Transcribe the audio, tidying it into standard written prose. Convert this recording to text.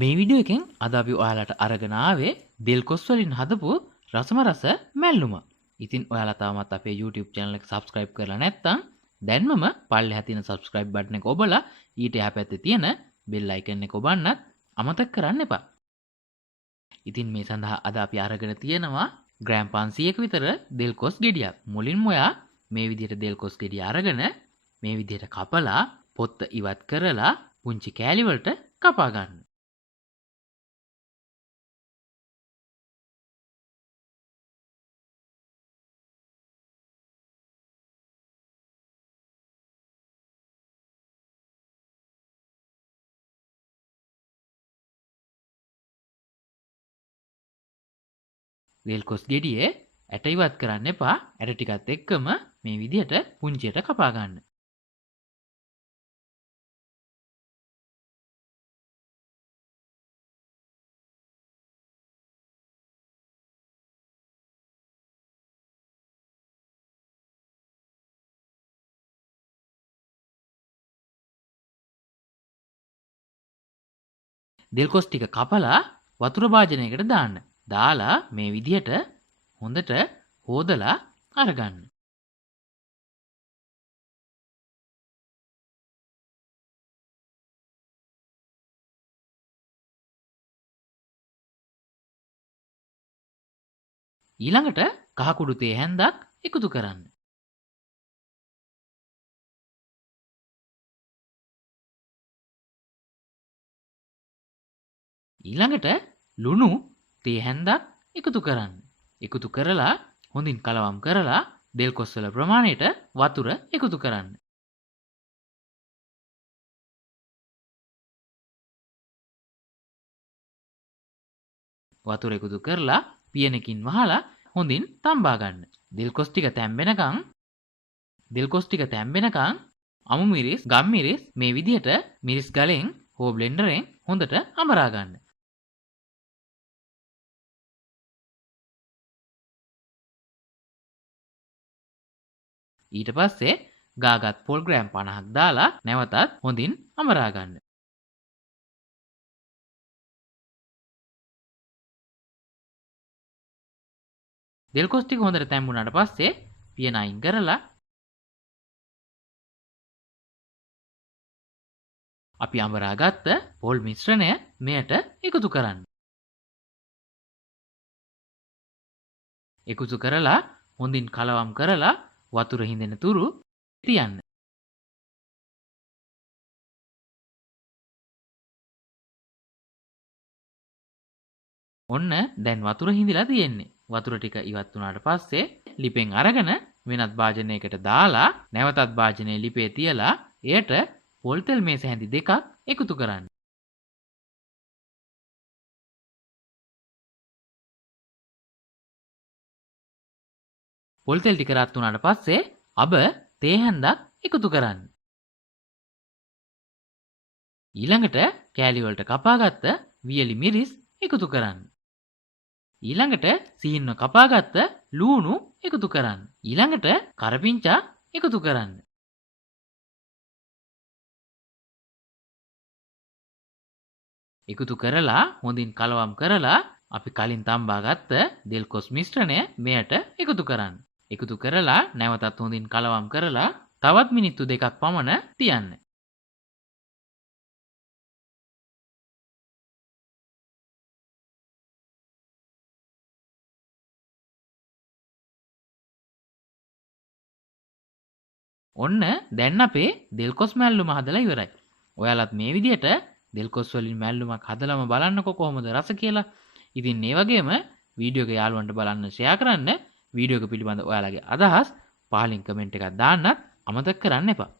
මේ වීඩියෝ එකෙන් අද අපි ඔයාලට අරගෙන ආවේ දෙල් කොස් වලින් හදපු රසම රස මැල්ලුම. ඉතින් ඔයාලා තාමත් අපේ YouTube channel එක subscribe කරලා නැත්නම් දැන්මම පල්ලෙහා තියෙන subscribe button එක ඔබලා ඊට එහා පැත්තේ තියෙන bell icon එක ඔබන්නත් අමතක කරන්න එපා. ඉතින් මේ සඳහා අද අපි අරගෙන තියෙනවා ග්‍රෑම් 500ක විතර දෙල් කොස් ගෙඩියක්. මුලින්ම ඔයා මේ විදිහට දෙල් කොස් ගෙඩිය අරගෙන මේ විදිහට කපලා පොත්ත ඉවත් කරලා පුංචි කෑලි වලට කපා ගන්න. දෙල් කොස් ගෙඩියේ ඇට ඉවත් කරන්න එපා. ඇට ටිකත් එක්කම මේ විදිහට පුංචියට කපා ගන්න. දෙල් කොස් ටික කපලා වතුර භාජනයකට දාන්න. දාලා මේ විදිහට හොඳට හොදලා අරගන්න. ඊළඟට කහ කුඩු තේ හැන්දක් එකතු කරන්න. ඊළඟට ලුණු තේ හැන්දක් එකතු කරන්න. එකතු කරලා හොඳින් කලවම් කරලා දෙල් කොස් වල ප්‍රමාණයට වතුර එකතු කරන්න. වතුර එකතු කරලා පියනකින් වහලා හොඳින් තම්බා ගන්න. දෙල් කොස් ටික තැම්බෙනකන් අමු මිරිස්, ගම් මිරිස් මේ විදිහට මිරිස් ගලෙන් හෝ බ්ලෙන්ඩරෙන් හොඳට අමරා ගන්න. ඊට පස්සේ ගාගත් පොල් ග්‍රෑම් 50ක් දාලා නැවතත් හොඳින් අමරා ගන්න. දෙල් කොස් ටික හොඳට තැම්බුණාට පස්සේ පියන අයින් කරලා අපි අමරාගත්ත පොල් මිශ්‍රණය මෙයට එකතු කරන්න. එකතු කරලා හොඳින් කලවම් කරලා වතුර හිඳෙන තුරු තියන්න. ඔන්න දැන් වතුර හිඳිලා තියෙන්නේ. වතුර ටික ඉවත් වුණාට පස්සේ ලිපෙන් අරගෙන වෙනත් භාජනයකට දාලා නැවතත් භාජනයේ ලිපේ තියලා එයට පොල් තෙල් මේස හැඳි දෙකක් එකතු කරන්න. පොල් තෙල් ටික රත් වුණාට පස්සේ අබ තේ හැන්දක් එකතු කරන්න. ඊළඟට කෑලි වලට කපාගත්ත වියලි මිරිස් එකතු කරන්න. ඊළඟට සීන්ව කපාගත්ත ලූණු එකතු කරන්න. ඊළඟට කරපිංචා එකතු කරන්න. එකතු කරලා හොඳින් කලවම් කරලා අපි කලින් තම්බාගත්ත දෙල් කොස් මිශ්‍රණය මෙයට එකතු කරන්න. එකතු කරලා නැවතත් හොඳින් කලවම් කරලා තවත් මිනිත්තු 2ක් පමණ තියන්න. ඔන්න දැන් අපේ දෙල් කොස් මැල්ලුම හදලා ඉවරයි. ඔයාලත් මේ විදිහට දෙල් කොස් වලින් මැල්ලුමක් හදලාම බලන්නකෝ කොහොමද රස කියලා. ඉතින් මේ වගේම වීඩියෝ එක යාළුවන්ට බලන්න ෂෙයා කරන්න. වීඩියෝ එක පිළිබඳ ඔයාලගේ අදහස් පහලින් කමෙන්ට් එකක් දාන්නත් අමතක කරන්න එපා.